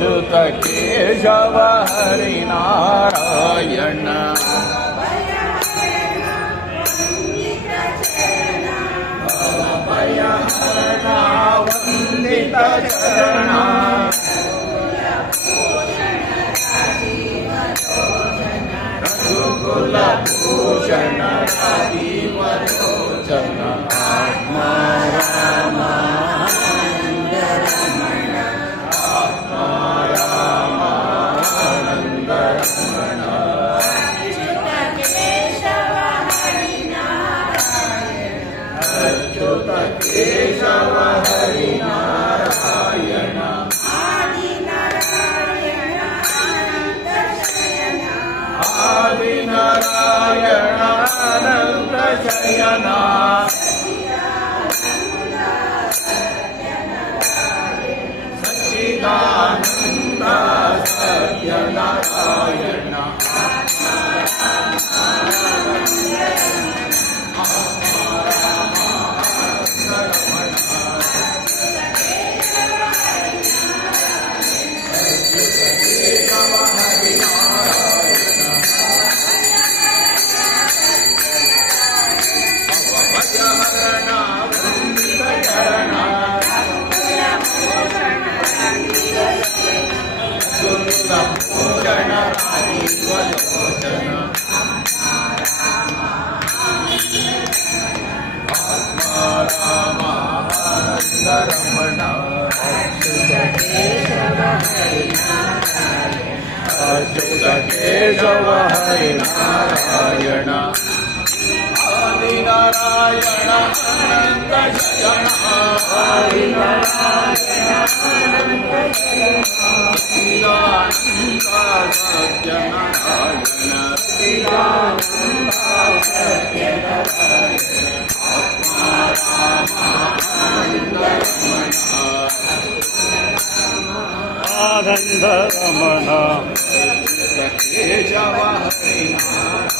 अच्युत केशव हरिनारायण भयहरणा वंदित चरणा रघुकुल भूषण राजीव लोचन आत्मा रामा अच्युत केशव हरिनारायण आदिनारायण अनंत शयना सच्चिदानंद सत्यनारायण अच्युत केशव हरिनारायण आदिनारायण अनंत शयन आनंद रमण केशव हरिनारायण